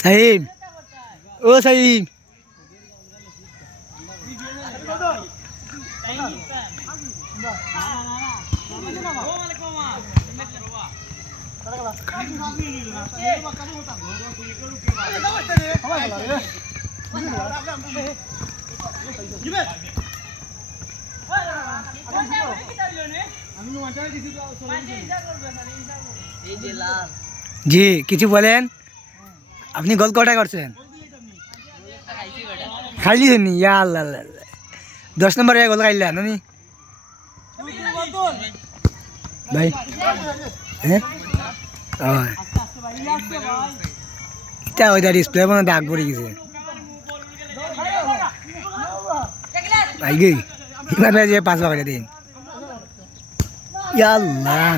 সাহিম ও সাহিম জি কিছু বলেন আপনি গোল কটা করছেন খাইলি নি ইয়া আল্লাহ 10 নম্বরে গোল খাইলা নানি ভাই হ্যাঁ তা ওইটা ডিসপ্লে মানে দাগ পড়ে গেছে ভাই গে এবারে যে 5 টাকা দিন ইয়া আল্লাহ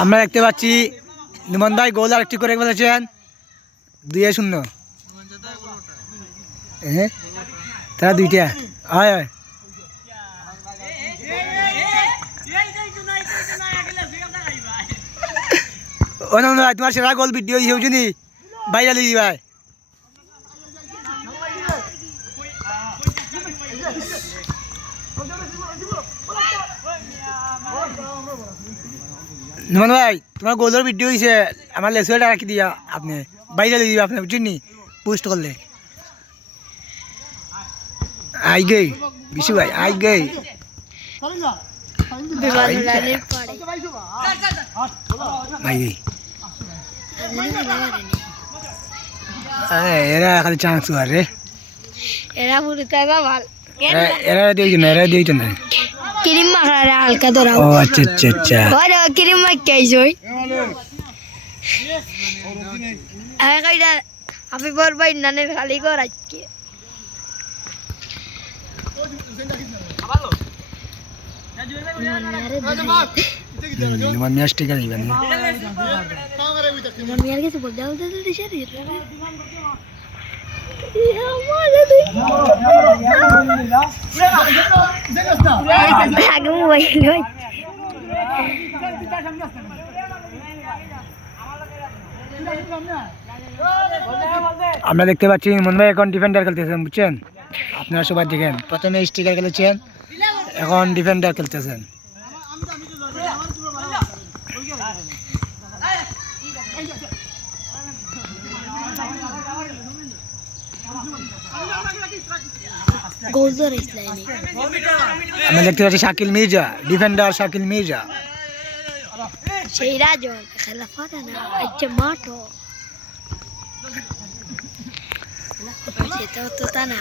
আমরা দেখতে পাচ্ছি নিমন ভাই গোল আর একটি করে বলেছেন 2-0 হ্যাঁ তারা দুইটা হয় হয় ও না ভাই তোমার সেরা গোল ভিডিও হয়েছে নি বাইরে দিই ভাই নিমন ভাই তোমার গোলের ভিডিও হয়েছে আমার লেসুয়াটা রাখি দিয়া আপনি বাইরে দিয়ে দিবে আপনি বুঝছেন নি পোস্ট করলে আই গই বিশু ভাই আই গই ভাই এরা খালি চান্স রে এরা পুরোটা ভাল এরা দিয়েছেন না ক্রিম মাখা হালকা ধরা ও আচ্ছা আচ্ছা আচ্ছা ওরে ক্রিম মাখাইছই আরে কইরা আপনি বর ভাই নানের খালি কর আজকে নিমন ম্যাচ ঠিক আছে নিবেন নিমন মিয়ার কাছে বল দাও দাও দিশা রে আগে মোবাইল লই আমরা দেখতে পাচ্ছি মন ভাই এখন ডিফেন্ডার খেলতেছেন বুঝছেন আপনারা সবাই দেখেন প্রথমে স্ট্রাইকার খেলেছেন এখন ডিফেন্ডার খেলতেছেন গোল ধরে ইসলামী আমরা দেখতে পাচ্ছি শাকিল মির্জা ডিফেন্ডার শাকিল মির্জা সেই রাজন খেলা পারে না আচ্ছা মাঠো সেটা তো তা না